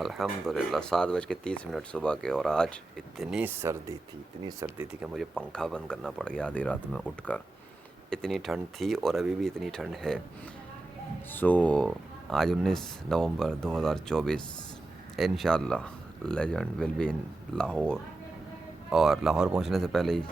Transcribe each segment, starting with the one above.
अल्हम्दुलिल्लाह 7:30 सुबह के। और आज इतनी सर्दी थी कि मुझे पंखा बंद करना पड़ गया आधी रात में उठकर। इतनी ठंड थी और अभी भी इतनी ठंड है। सो आज 19 नवंबर 2024 इंशाअल्लाह legend will be in Lahore. और लाहौर पहुंचने से पहले ही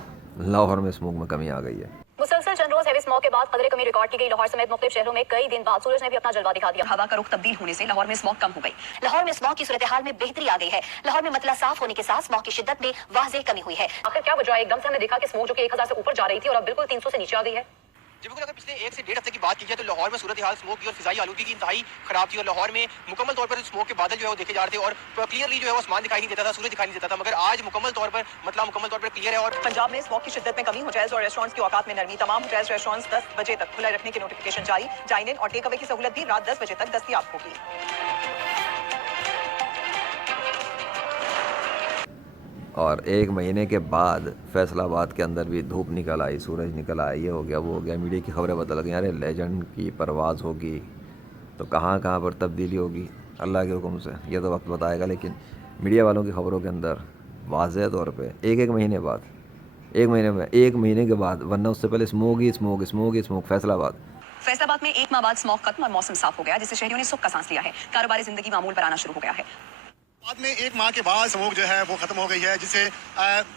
लाहौर में स्मोक में कमी आ गई है। मुसलसल चंद रोज हैवी स्मॉग के बाद कदरे कमी रिकॉर्ड की गई। लाहौर समेत मुख्तलिफ शहरों में कई दिन बाद सूरज ने भी अपना जलवा दिखा दिया। हवा का रुख तब्दील होने से लाहौर में स्मॉग कम हो गई। लाहौर में स्मॉग की सूरत हाल में बेहतरी आ गई है। लाहौर में मतला साफ होने के साथ स्मॉग की शिद्दत में वाज़ेह कमी हुई है। आखिर क्या वजह है? एकदम से हमने देखा कि स्मॉग जो कि 1000 से ऊपर जा रही थी और अब बिल्कुल 300 से नीचे आ गई है। जी बिल्कुल, अगर पिछले 1 से 1.5 हफ्ते की बात की जाए तो लाहौर में सूरत हाल स्मोक की और फिजाई आलूगी की इंतहाई खराब थी। और लाहौर में मुकम्मल तौर पर स्मोक के बादल जो है वो देखे जा रहे थे और क्लियरली जो है वो आसमान दिखाई नहीं देता था, सूरज दिखाई नहीं देता था। मगर आज मुकम्मल तौर पर क्लियर है। और पंजाब में स्मॉग की शिद्दत में कमी, होटल्स और रेस्टोरेंट्स की औकात में नरमी। तमाम होटल्स रेस्टोरेंट्स 10 बजे तक खुला रखने की नोटिफिकेशन जारी। डाइन इन और टेक अवे की सहूलत भी रात 10 बजे तक दस्तयाब होगी। और 1 महीने के बाद फैसलाबाद के अंदर भी धूप निकल आई, सूरज निकल आया, ये हो गया वो हो गया। मीडिया की खबरें बदल गई। अरे लेजेंड की परवाज़ होगी तो कहाँ कहाँ पर तब्दीली होगी अल्लाह के हुक्म से, ये तो वक्त बताएगा। लेकिन मीडिया वालों की खबरों के अंदर वाज़ेह तौर पे एक महीने बाद, 1 महीने के बाद, वरना उससे पहले स्मोक फैसलाबाद में 1 माह बाद स्मॉग खत्म और मौसम साफ हो गया, जिससे शहरियों ने सुख का सांस लिया है। कारोबारी जिंदगी मामूल पर आना शुरू हो गया है। बाद में 1 माह के बाद स्मोक जो है वो खत्म हो गई है, जिससे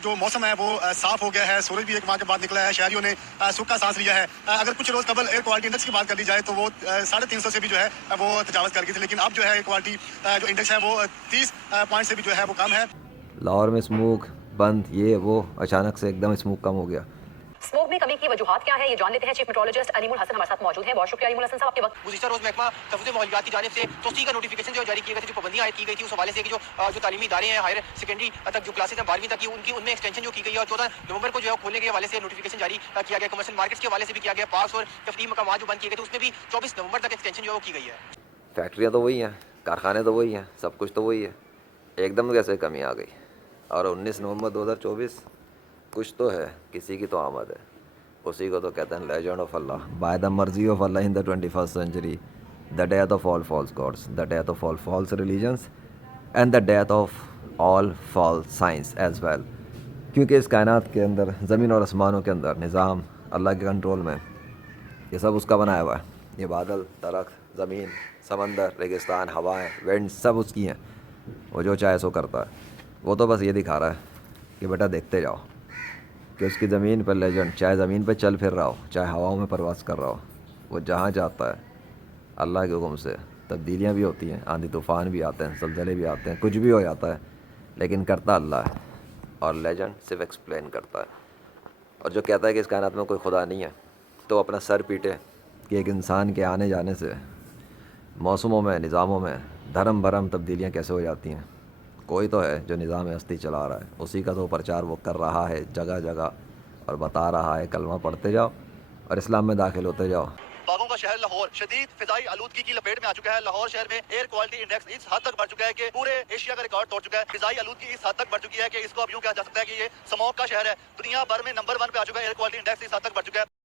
जो मौसम है वो साफ हो गया है। सूरज भी 1 माह के बाद निकला है। शहरियों ने सुख का सांस लिया है। अगर कुछ रोज कबल एयर क्वालिटी इंडेक्स की बात कर ली जाए तो वो 350 से भी जो है वो तजावज़ कर गई थी। लेकिन अब जो है एयर क्वालिटी जो इंडेक्स है वो 30 पॉइंट से भी जो है वो कम है। लाहौर में स्मोक बंद, ये वो अचानक से एकदम स्मोक कम हो गया। स्मॉग में कमी की वजूहात क्या है, ये जान लेते हैं। चीफ मेट्रोलॉजिस्ट अलीमुल हसन हमारे साथ मौजूद हैं। बहुत शुक्रिया अलीमुल हसन साहब, आपके वक्त। गुज़िश्ता रोज महकमा तहफ़्फ़ुज़ माहौलियात की जानिब से तोसी का नोटिफिकेशन जो जारी किए गए थे, जो पाबंदियां आयद की गई थी उस हवाले से कि जो तालीमी इदारे हैं हायर सेकेंडरी तक जो क्लासेस हैं 12वीं तक की, उनकी उनमें एक्सटेंशन जो की गई है। और 14 नवंबर को जो है खोलने के हवाले से नोटिफिकेशन जारी किया गया। कमर्शियल मार्केट्स के हवाले से भी किया गया। पार्क्स और तफरीही मकामात जो बंद किए गए थे उसमें भी 24 नवंबर तक एक्सटेंशन जो है वो की गई है। फैक्ट्रियाँ तो वही हैं, कारखाने तो वही हैं, सब कुछ तो वही है, एकदम कैसे कमी आ गई। और 19 नवंबर 2024 कुछ तो है, किसी की तो आमद है, उसी को तो कहते हैं legend of Allah, by the मर्जी of Allah in the 21st century, the death of all false gods, the death of all false religions and the death of all false science as well. क्योंकि इस कायनात के अंदर, ज़मीन और आसमानों के अंदर निज़ाम अल्लाह के कंट्रोल में, ये सब उसका बनाया हुआ है। ये बादल, दरख्त, ज़मीन, समंदर, रेगिस्तान, हवाएँ, विंड सब उसकी हैं। वो जो चाहे सो करता है। वो तो बस ये दिखा रहा है कि बेटा देखते जाओ कि उसकी ज़मीन पर लेजेंड, चाहे ज़मीन पर चल फिर रहा हो, चाहे हवाओं में परवास कर रहा हो, वो जहाँ जाता है अल्लाह के हुक्म से तब्दीलियाँ भी होती हैं, आंधी तूफ़ान भी आते हैं, ज़लज़ले भी आते हैं, कुछ भी हो जाता है, लेकिन करता अल्लाह है। और लेजेंड सिर्फ एक्सप्लेन करता है। और जो कहता है कि इस कायनात में कोई खुदा नहीं है, तो अपना सर पीटे कि एक इंसान के आने जाने से मौसमों में, निज़ामों में धर्म भरम तब्दीलियाँ कैसे हो जाती हैं। कोई तो है जो निज़ाम हस्ती चला रहा है, उसी का तो प्रचार वो कर रहा है जगह जगह, और बता रहा है कलमा पढ़ते जाओ और इस्लाम में दाखिल होते जाओ। बागों का शहर लाहौर शदीद फिजाई आलूदगी की लपेट में आ चुका है। लाहौर शहर में एयर क्वालिटी इंडेक्स इस हद तक बढ़ चुका है कि पूरे एशिया का रिकॉर्ड तोड़ चुका है। फिजाई आलूदगी इस हद तक बढ़ चुकी है कि इसको अब यूं कहा जा सकता है कि ये स्मॉग का शहर है। दुनिया भर में नंबर 1 पे आ चुका है। एयर क्वालिटी इंडेक्स इस हद तक बढ़ चुका है।